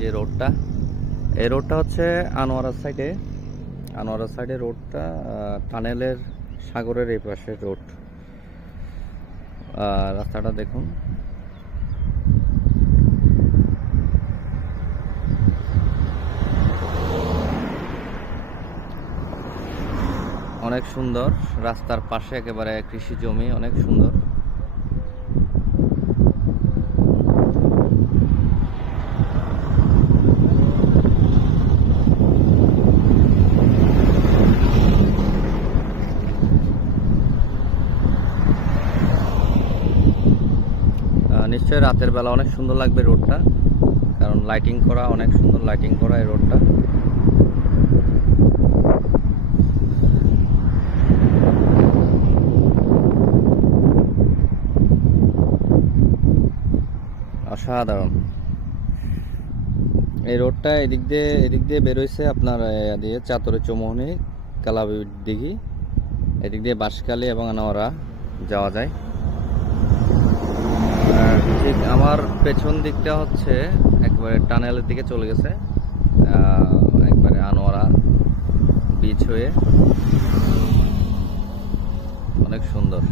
যে রোডটা, এই রোডটা হচ্ছে আনোয়ারার সাইডে। আনোয়ারার সাইডে রোডটা টানেলের সাগরের এই পাশে রোড। রাস্তাটা দেখুন। অনেক সুন্দর। রাস্তার পাশে একেবারে কৃষি জমি, অনেক সুন্দর। নিশ্চয়ই রাতের বেলা অনেক সুন্দর লাগবে রোডটা, কারণ লাইটিং করা, অনেক সুন্দর লাইটিং করা এই রোডটা। অসাধারণ। এই রোডটা এদিক দিয়ে এদিক দিয়ে বেরোইছে আপনার দিয়ে চাতরে চৌমোহনী কালাবি দিঘি। এদিক দিয়ে বাঁশখালী এবং আনোয়ারা যাওয়া যায়। ঠিক আমার পেছন দিকটা হচ্ছে একবারে টানেলের দিকে চলে গেছে একবারে আনোয়ারা বিচ হয়ে। অনেক সুন্দর।